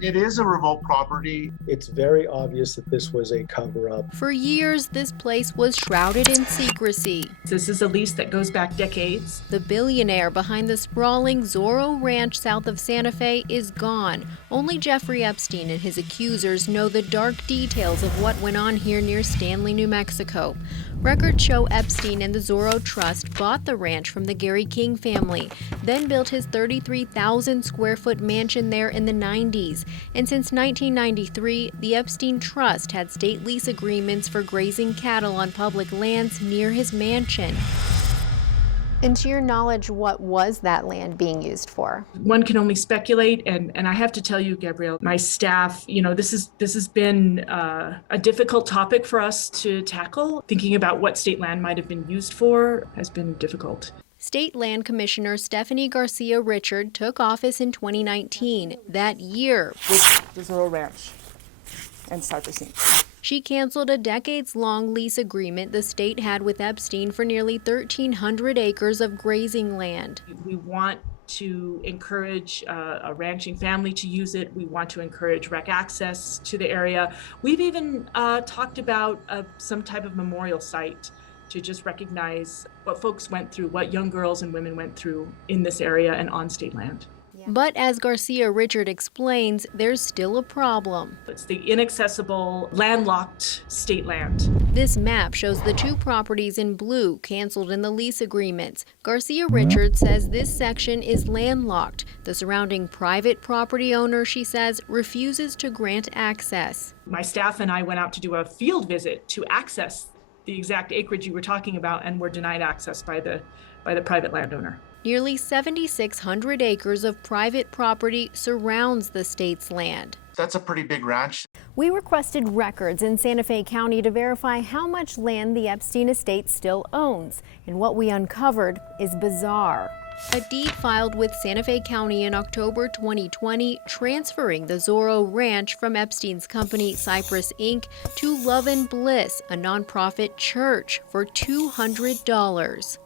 It is a remote property. It's very obvious that this was a cover-up. For years, this place was shrouded in secrecy. This is a lease that goes back decades. The billionaire behind the sprawling Zorro Ranch south of Santa Fe is gone. Only Jeffrey Epstein and his accusers know the dark details of what went on here near Stanley, New Mexico. Records show Epstein and the Zorro Trust bought the ranch from the Gary King family, then built his 33,000 square foot mansion there in the 90s. And since 1993, the Epstein Trust had state lease agreements for grazing cattle on public lands near his mansion. And to your knowledge, what was that land being used for? One can only speculate, and I have to tell you, Gabrielle, my staff, this has been a difficult topic for us to tackle. Thinking about what state land might have been used for has been difficult. State Land Commissioner Stephanie Garcia Richard took office in 2019. That year, with the Zorro Ranch and Cypress Inc. She canceled a decades-long lease agreement the state had with Epstein for nearly 1,300 acres of grazing land. We want to encourage a ranching family to use it. We want to encourage rec access to the area. We've even talked about some type of memorial site to just recognize what folks went through, what young girls and women went through in this area and on state land. But as Garcia Richard explains, there's still a problem. It's the inaccessible, landlocked state land. This map shows the two properties in blue canceled in the lease agreements. Garcia Richard says this section is landlocked. The surrounding private property owner, she says, refuses to grant access. My staff and I went out to do a field visit to access the exact acreage you were talking about, and were denied access by the private landowner. Nearly 7,600 acres of private property surrounds the state's land. That's a pretty big ranch. We requested records in Santa Fe County to verify how much land the Epstein estate still owns, and what we uncovered is bizarre. A deed filed with Santa Fe County in October 2020 transferring the Zorro Ranch from Epstein's company Cypress Inc. to Love and Bliss, a nonprofit church, for $200.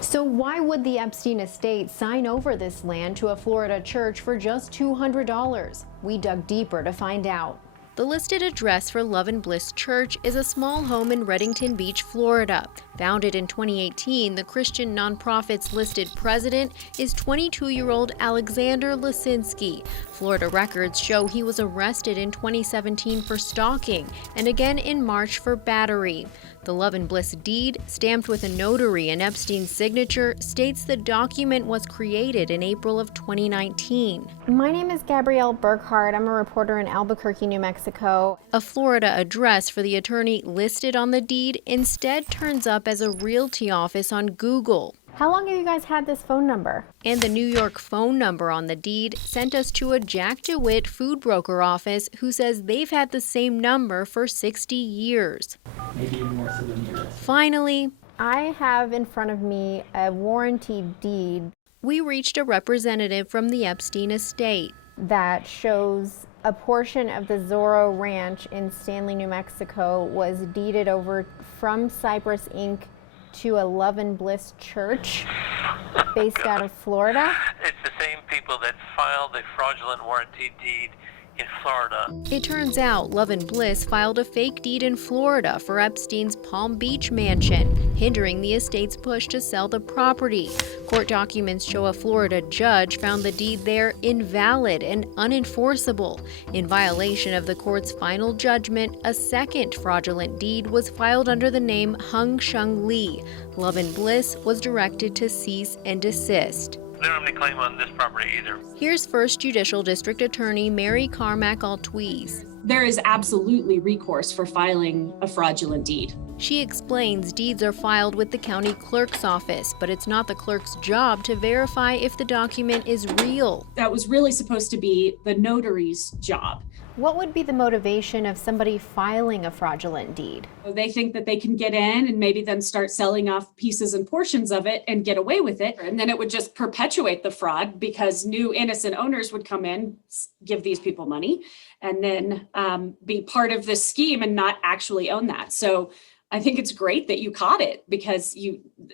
So why would the Epstein estate sign over this land to a Florida church for just $200? We dug deeper to find out. The listed address for Love and Bliss Church is a small home in Redington Beach, Florida. Founded in 2018, the Christian nonprofit's listed president is 22-year-old Alexander Lisinski. Florida records show he was arrested in 2017 for stalking and again in March for battery. The Love and Bliss deed, stamped with a notary and Epstein's signature, states the document was created in April of 2019. My name is Gabrielle Burkhardt. I'm a reporter in Albuquerque, New Mexico. A Florida address for the attorney listed on the deed instead turns up as a realty office on Google. How long have you guys had this phone number? And the New York phone number on the deed sent us to a Jack DeWitt food broker office who says they've had the same number for 60 years. Maybe even more so than years. Finally, I have in front of me a warranty deed we reached a representative from the Epstein estate that shows a portion of the Zorro Ranch in Stanley, New Mexico was deeded over from Cypress Inc. to a Love and Bliss church based out of Florida. It's the same people that filed the fraudulent warranty deed in Florida. It turns out Love and Bliss filed a fake deed in Florida for Epstein's Palm Beach mansion, hindering the estate's push to sell the property. Court documents show a Florida judge found the deed there invalid and unenforceable. In violation of the court's final judgment, a second fraudulent deed was filed under the name Hung Shung Lee. Love and Bliss was directed to cease and desist. They don't have any claim on this property either. Here's First Judicial District Attorney Mary Carmack Altwies. There is absolutely recourse for filing a fraudulent deed. She explains deeds are filed with the county clerk's office, but it's not the clerk's job to verify if the document is real. That was really supposed to be the notary's job. What would be the motivation of somebody filing a fraudulent deed? They think that they can get in and maybe then start selling off pieces and portions of it and get away with it. And then it would just perpetuate the fraud because new innocent owners would come in, give these people money, and then be part of this scheme and not actually own that. So I think it's great that you caught it because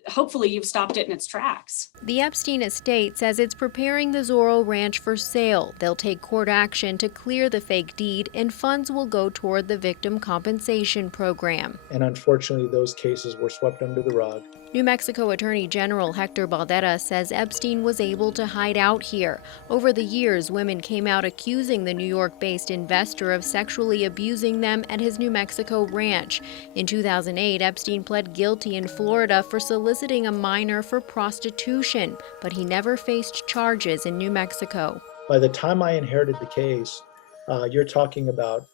hopefully you've stopped it in its tracks. The Epstein estate says it's preparing the Zorro Ranch for sale. They'll take court action to clear the fake deed, and funds will go toward the victim compensation program. And unfortunately, those cases were swept under the rug. New Mexico Attorney General Hector Baldetta says Epstein was able to hide out here. Over the years, women came out accusing the New York-based investor of sexually abusing them at his New Mexico ranch. In 2008, Epstein pled guilty in Florida for soliciting a minor for prostitution, but he never faced charges in New Mexico. By the time I inherited the case, you're talking about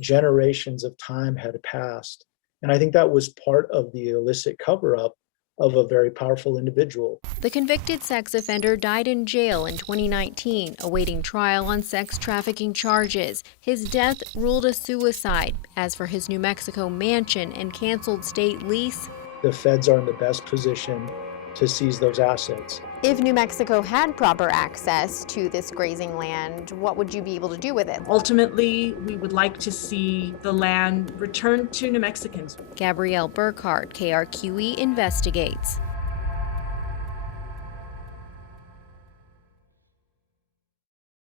generations of time had passed. And I think that was part of the illicit cover-up of a very powerful individual. The convicted sex offender died in jail in 2019, awaiting trial on sex trafficking charges. His death ruled a suicide. As for his New Mexico mansion and canceled state lease, The feds are in the best position to seize those assets. If New Mexico had proper access to this grazing land, what would you be able to do with it? Ultimately, we would like to see the land returned to New Mexicans. Gabrielle Burkhart, KRQE Investigates.